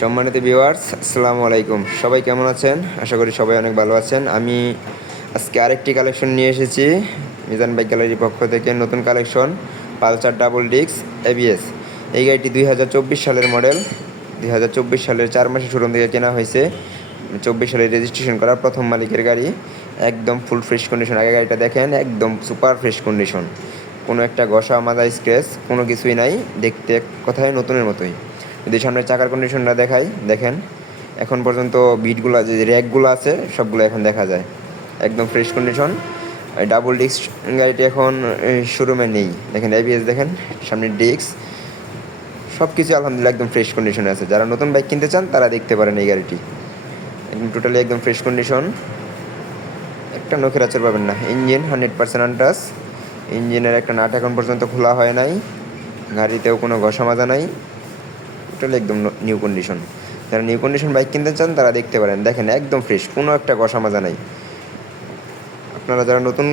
সম্মানিত ভিউয়ার্স, আসসালামু আলাইকুম। সবাই কেমন আছেন? আশা করি সবাই অনেক ভালো আছেন। আমি আজকে আরেকটি কালেকশন নিয়ে এসেছি মিজান বাইক গ্যালারির পক্ষ থেকে। নতুন collection Pulsar double disc ABS. এই গাড়িটি 2024 সালের মডেল। 2024 সালের 4 মাসে শোরুম থেকে কেনা হয়েছে। 24 সালে রেজিস্ট্রেশন করা, প্রথম মালিকের গাড়ি। একদম ফুল ফ্রেশ কন্ডিশন। আগে গাড়িটা দেখেন, একদম সুপার ফ্রেশ কন্ডিশন। কোনো একটা ঘষা মাজা স্ক্র্যাচ কোনো কিছুই নাই। দেখতে কথায় নতুনের মতোই। যদি সামনের চাকার কন্ডিশনটা দেখাই, দেখেন এখন পর্যন্ত বিটগুলো যে র্যাকগুলো আছে সবগুলো এখন দেখা যায়। একদম ফ্রেশ কন্ডিশন। ডাবল ডিস্ক গাড়িটি এখন শোরুমে নেই। দেখেন এবিএস, দেখেন সামনের ডিস্ক, সব কিছু আলহামদুলিল্লাহ একদম ফ্রেশ কন্ডিশনে আছে। যারা নতুন বাইক কিনতে চান তারা দেখতে পারেন এই গাড়িটি। একদম টোটালি একদম ফ্রেশ কন্ডিশন, একটা নখের আচর পাবেন না। Engine 100% untouch. ইঞ্জিনের একটা নাট এখন পর্যন্ত খোলা হয় নাই। গাড়িতেও কোনো ঘষা মাজা নাই। টোটালি একদম নিউ কন্ডিশন। যারা নিউ কন্ডিশন বাইক কিনতে চান তারা দেখতে পারেন। দেখেন একদম ফ্রেশ, কোনো একটা ঘষা মাজা নাই। আপনারা যারা নতুন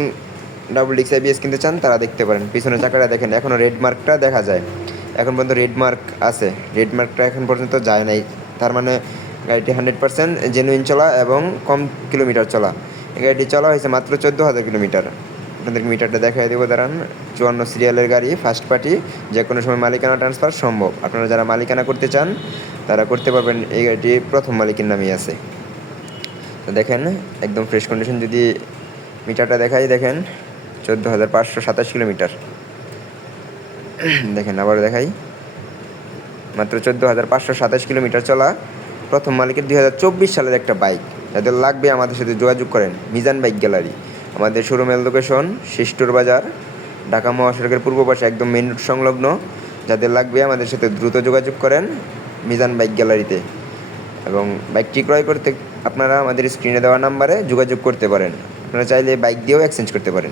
ডাবল ডিস্ক এবিএস কিনতে চান তারা দেখতে পারেন। পিছনের চাকাটা দেখেন, এখনও রেড মার্কটা দেখা যায়। এখন পর্যন্ত রেড মার্ক আছে, রেড মার্কটা এখন পর্যন্ত যায় নাই। তার মানে গাড়িটি 100% জেনুইন চলা এবং কম কিলোমিটার চলা। এই গাড়িটি চলা হয়েছে মাত্র 14,000 কিলোমিটার। আপনাদের মিটারটা দেখাই দেবো, দাঁড়ান। 54 সিরিয়ালের গাড়ি, ফার্স্ট পার্টি, যে কোনো সময় মালিকানা ট্রান্সফার সম্ভব। আপনারা যারা মালিকানা করতে চান তারা করতে পারবেন। এই গাড়িটি প্রথম মালিকের নামেই আছে। তো দেখেন একদম ফ্রেশ কন্ডিশন। যদি মিটারটা দেখাই, দেখেন 14,527 কিলোমিটার। দেখেন আবার দেখাই, মাত্র 14,527 কিলোমিটার চলা, প্রথম মালিকের 2024 সালের একটা বাইক। যাদের লাগবে আমাদের সাথে যোগাযোগ করেন। মিজান বাইক গ্যালারি, আমাদের শোরুমের লোকেশন শিষ্টুর বাজার, ঢাকা মহাসড়কের পূর্ব পাশে, একদম মেন রোড সংলগ্ন। যাদের লাগবে আমাদের সাথে দ্রুত যোগাযোগ করেন মিজান বাইক গ্যালারিতে। এবং বাইকটি ক্রয় করতে আপনারা আমাদের স্ক্রিনে দেওয়া নাম্বারে যোগাযোগ করতে পারেন। আপনারা চাইলে বাইক দিয়েও এক্সচেঞ্জ করতে পারেন।